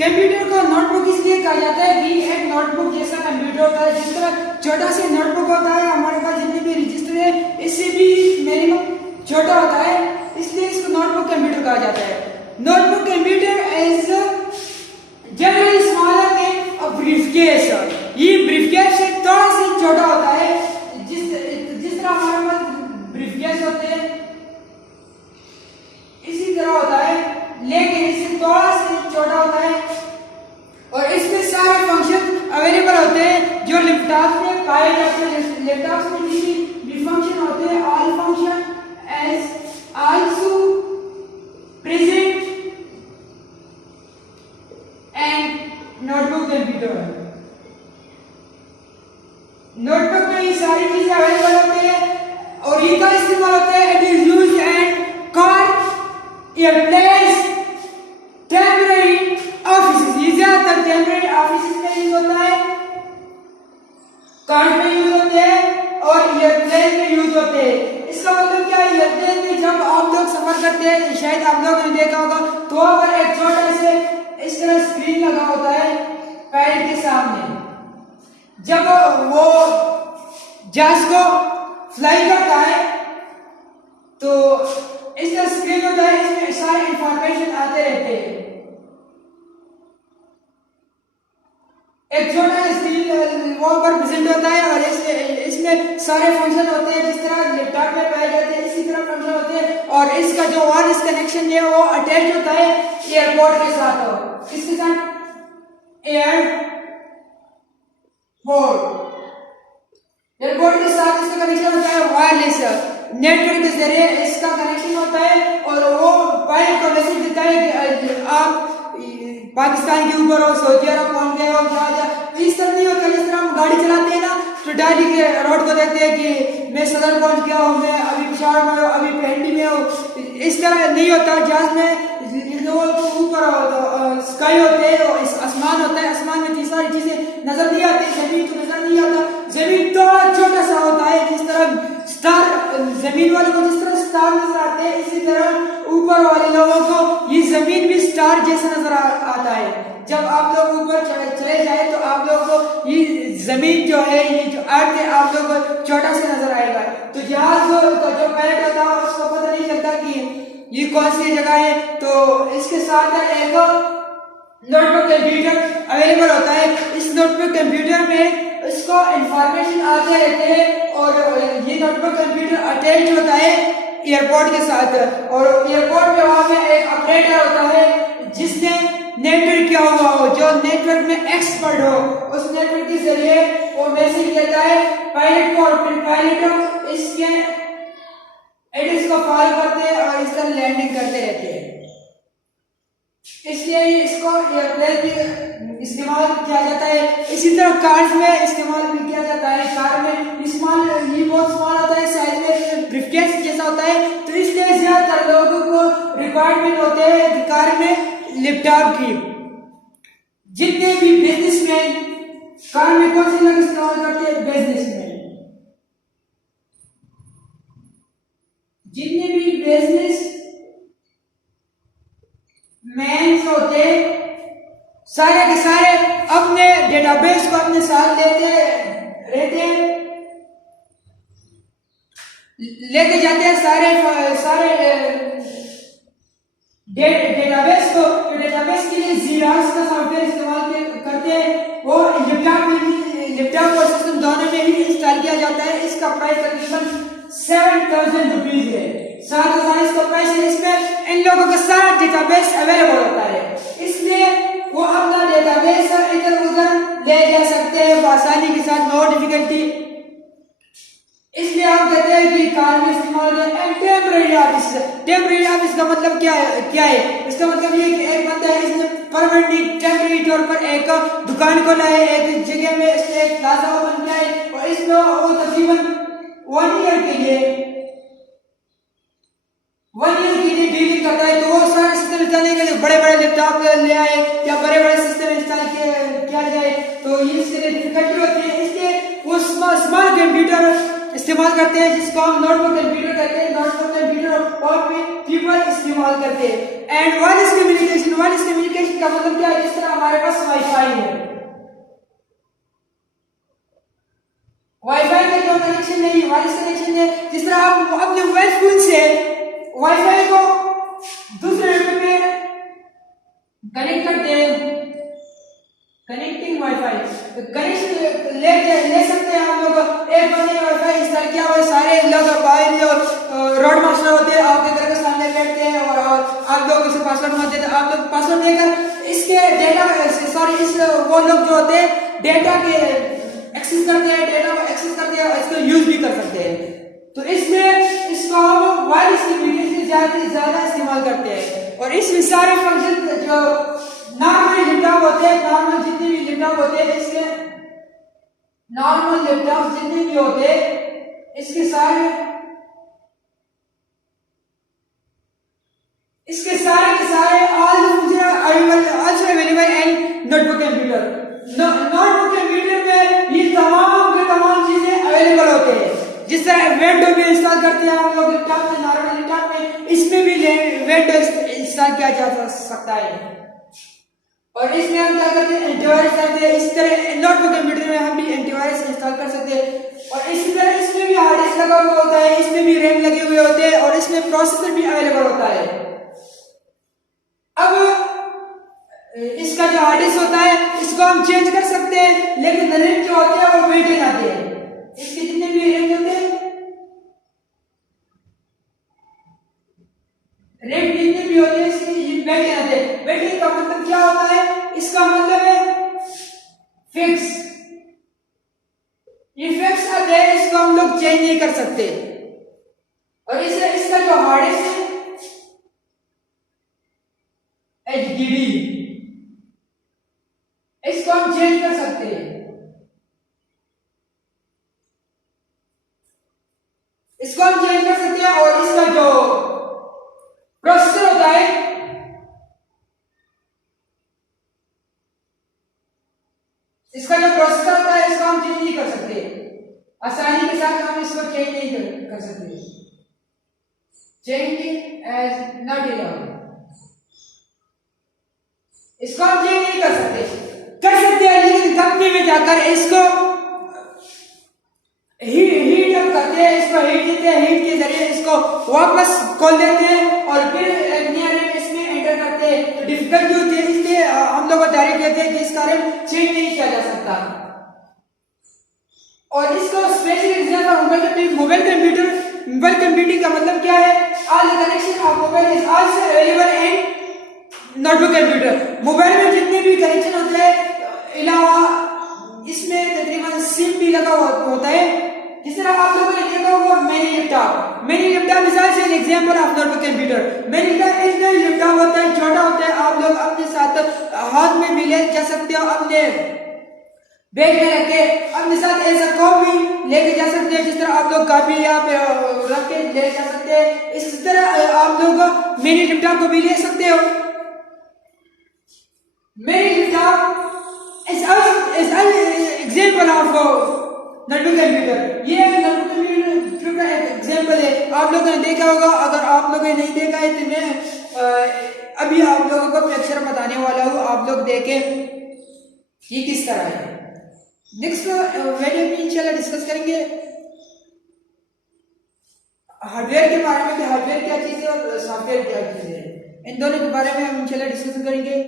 Computer को notebook इसलिए कहा जाता है कि एक नोटबुक जैसा कंप्यूटर होता है। जिस तरह छोटा सा नोटबुक होता है, हमारे पास जितने भी रजिस्टर है इससे भी मिनिमम छोटा होता है, इसलिए इसको नोटबुक कंप्यूटर कहा जाता है। Notebook computer is generally smaller than a briefcase. ये ब्रीफकेस से थोड़ा सा छोटा होता है। जिस तरह हमारे पास ब्रीफकेस होते हैं इसी तरह होता है, लेकिन इससे थोड़ा सा छोटा होता है और इसमें सारे फंक्शन अवेलेबल होते हैं जो लैपटॉप में पाए जाते हैं। लैपटॉप में किसी भी फंक्शन होते हैं, all function as also present and notebook computer. Notebook में ये सारी चीजें अवेलेबल होती है और इनका इस्तेमाल होता है। It is used and called a place temporary office. ये ज्यादातर टेम्परेरी ऑफिस में यूज होता है, कार्ड में यूज होते हैं और एयरप्लेन में यूज होते हैं। इसका मतलब क्या है, एयरप्लेन में जब आप लोग सफर करते हैं, शायद आप लोगों ने देखा होगा, तो वहां पर एक छोटा से इस तरह स्क्रीन लगा होता है पैड के सामने। जब वो जहाज को फ्लाई करता है तो इस तरह स्क्रीन होता है, इसमें सारे इंफॉर्मेशन आते रहते हैं। एक छोटा स्क्रीन वहां पर प्रेजेंट होता है और इसमें सारे फंक्शन होते हैं जिस तरह लैपटॉप में पाए जाते हैं, इसी तरह फंक्शन होते हैं। और इसका जो वायरलेस कनेक्शन है वो अटैच होता है एयरपोर्ट के साथ। इसके साथ एयरपोर्ट के साथ इसका कनेक्शन होता है वायरलेस। नेटवर्क के जरिए इसका कनेक्शन होता है और वो पायलट को मैसेज देता है कि आप पाकिस्तान के ऊपर हो, सऊदी अरब पहुंच गए हो, इस तरह नहीं होता। जिस तरह हम गाड़ी चलाते हैं ना तो डायरी के रोड को देखते हैं कि मैं सदर पहुंच गया हूँ, मैं अभी पिशावर में हूँ, अभी पेंटी में हूँ। इस तरह नहीं होता। जहाज में ऊपर स्काई होते हैं, आसमान होता है, आसमान में सारी चीजें नजर नहीं आती, जमीन तो नजर नहीं आता। जमीन थोड़ा छोटा सा होता है, जिस तरह स्टार जमीन वालों को जिस तरह स्टार नजर आते हैं, इसी तरह ऊपर वाले लोगों को ये जमीन भी स्टार जैसा नजर आता है। जब आप लोग ऊपर चले जाए तो आप लोगों को ये जमीन जो है, ये जो अर्थ है, आप लोगों को छोटा सा नजर आएगा। तो जहाज जो पायलट होता है उसको पता नहीं चलता कि ये कौन सी जगह है। तो इसके साथ एक नोटबुक कंप्यूटर अवेलेबल होता है। इस नोटबुक कंप्यूटर में इसको इंफॉर्मेशन आते रहते हैं और ये नोटबुक कंप्यूटर अटैच होता है एयरपोर्ट के साथ। और एयरपोर्ट में वहां पे एक ऑपरेटर होता है जिसने नेटवर्क किया हुआ हो, जो नेटवर्क में एक्सपर्ट हो। उस नेटवर्क के जरिए वो मैसेज देता है पायलट को और फिर पायलट इसके एड्रेस को फॉलो करते हैं और इस तरह लैंडिंग करते रहते हैं। इसलिए इसको एयरप्लेन में इस्तेमाल किया जाता है। इसी तरह कार्स में इस्तेमाल भी किया जाता है। कार में ये बहुत स्मॉल होता है, साइज में ब्रीफकेस जैसा होता है, तो इसलिए ज्यादातर लोगों को रिक्वायरमेंट होते हैं कार में लैपटॉप की। जितने भी बिजनेसमैन कार में कौन सी लोग इस्तेमाल करते हैं, बिजनेसमैन। जितने भी बिजनेस मैन होते सारे के सारे अपने डेटाबेस को अपने साथ लेते जाते हैं सारे डेटाबेस को। डेटाबेस के लिए जीराक्स का सॉफ्टवेयर इस्तेमाल करते हैं। वो लैपटॉप और सिस्टम दोनों में ही इंस्टॉल किया जाता है। इसका प्राइस तकरीबन 7,000 रुपीज है। 7,000 इसका प्राइस है। इसमें इन लोगों का सारा डेटाबेस अवेलेबल होता है, इसलिए वो अपना डेटाबेस इधर उधर ले जा सकते हैं आसानी के साथ, नो डिफिकल्टी। इसलिए हम कहते हैं कि कार में इस्तेमाल टेम्परेरी ऑफिस। टेम्परेरी ऑफिस का मतलब क्या है? इसका मतलब ये कि एक बंदा है, इसने परमानेंटली टेम्परेरी तौर पर एक दुकान को लाए, एक जगह में इसने एक प्लाजा बन गया है और इसमें वो तकरीबन 1 ईयर के लिए डीलिंग करता है। तो वो सारे सिस्टम चलाने के लिए बड़े बड़े लैपटॉप ले आए या बड़े बड़े सिस्टम इंस्टॉल किया जाए तो ये इसके लिए डिफिकल्टी होती है। इसलिए वो स्मॉल कंप्यूटर इस्तेमाल करते हैं जिसको हम नोटबुक कंप्यूटर कहते हैं। नोटबुक कंप्यूटर और भी पीपल इस्तेमाल करते हैं। एंड वायरलेस कम्युनिकेशन का मतलब क्या है? जिस तरह हमारे पास वाईफाई है, वाईफाई का जो कनेक्शन है, वायरलेस कनेक्शन है। जिस तरह आप अपने मोबाइल फोन से वाईफाई को दूसरे नेटवर्क पे कनेक्ट करते हैं, कनेक्टिंग वाईफाई कनेक्शन ले सकते हैं हम लोग। एक बंदे वाईफाई इंस्टॉल किया हुआ, सारे लोग बाहर जो रोड मास्टर होते हैं आपके घर के सामने बैठते हैं और आप लोग इसे पासवर्ड मांगते हैं, आप लोग पासवर्ड देकर इसके डेटा इस वो लोग जो होते हैं डेटा के एक्सेस करते हैं, डेटा को एक्सेस करते हैं और इसको यूज भी कर सकते हैं। तो इसमें इसको हम वायरलेस कम्युनिकेशन से ज्यादा इस्तेमाल करते हैं। और इसमें सारे फंक्शन जो नॉर्मल लैपटॉप होते हैं, नॉर्मल जितने भी लैपटॉप होते हैं, इसके नॉर्मल लैपटॉप जितने भी होते हैं, इसके सारे के सारे all also available and notebook computer. Notebook computer में ये तमाम के तमाम चीजें अवेलेबल होते हैं। जिस तरह विंडो भी इंस्टॉल करते हैं हम लोग लैपटॉप में, नॉर्मल लैपटॉप में, इसमें भी विंडो इंस्टॉल किया जा सकता है। और इसमें हम क्या करते हैं? एंटीवायरस करते हैं। इस तरह नोटबुक कंप्यूटर में हम भी एंटीवायरस इंस्टॉल कर सकते हैं। और इसी तरह इसमें भी हार्ड डिस्क लगा हुआ होता है, इसमें भी रैम लगे हुए होते हैं और इसमें प्रोसेसर भी अवेलेबल होता है। अब इसका जो हार्ड डिस्क होता है इसको हम चेंज कर सकते हैं, लेकिन रैम जो होते हैं वो मेंटेन आते हैं। इसके जितने भी रैम होते हैं, रैम जितने भी होते हैं इसके मेंटेन आते हैं। मेंटेन का मतलब क्या होता है? इसका मतलब है फिक्स। ये फिक्स आते हैं, इसको हम लोग चेंज नहीं कर सकते। और इसका जो हार्ड डिस्क है HDD, इसको हम चेंज कर सकते हैं। इसको हम चेंज कर सकते हैं। और इसका जो प्रोसेसर होता है, इसका हम चेंज नहीं कर सकते। आसानी के साथ हम इसको चेंज नहीं कर सकते। चेंजिंग एज नॉट अलाउड, इसको हम चेंज नहीं कर सकते हैं, लेकिन कंपनी में जाकर इसको हीट अप करते हैं, इसको हीट देते हैं, हीट के जरिए इसको वापस खोल देते हैं और फिर नया रैम इसमें एंटर करते हैं। तो डिफिकल्टी होती है, इसलिए हम लोग को डायरेक्ट कहते हैं कि इसका रैम चेंज नहीं किया जा सकता। और इसको स्पेशल एग्जांपल मोबाइल कंप्यूटिंग का मतलब क्या है? All the connection of mobile is also available in notebook computer. Mobile में जितने भी कनेक्शन होते हैं अलावा इसमें तकरीबन सिम भी लगा होता है। जिस तरह आप लोगों ने देखा होगा मिनी लैपटॉप मिसाल से example of notebook computer. Mini laptop होता है, छोटा होता है, आप लोग अपने साथ हाथ में भी ले जा सकते हो, अपने बैग में रख के अपने साथ ऐसा कॉपी लेके जा सकते हैं। जिस तरह आप लोग कॉपी यहाँ पे रख के ले जा सकते हैं, इस तरह आप लोग मिनी लैपटॉप को भी ले सकते हो। Mini laptop is an example of notebook computer. ये नोटबुक कंप्यूटर का एक एग्जांपल है, आप लोगों ने देखा होगा। अगर आप लोगों ने नहीं देखा है तो मैं अभी आप लोगों को पिक्चर बताने वाला हूँ, आप लोग देखें ये किस तरह है। नेक्स्ट वीडियो में इंशाल्लाह डिस्कस करेंगे हार्डवेयर के बारे में कि हार्डवेयर क्या चीज़ है और सॉफ्टवेयर क्या चीज़ है। इन दोनों के बारे में हम इंशाल्लाह डिस्कस करेंगे।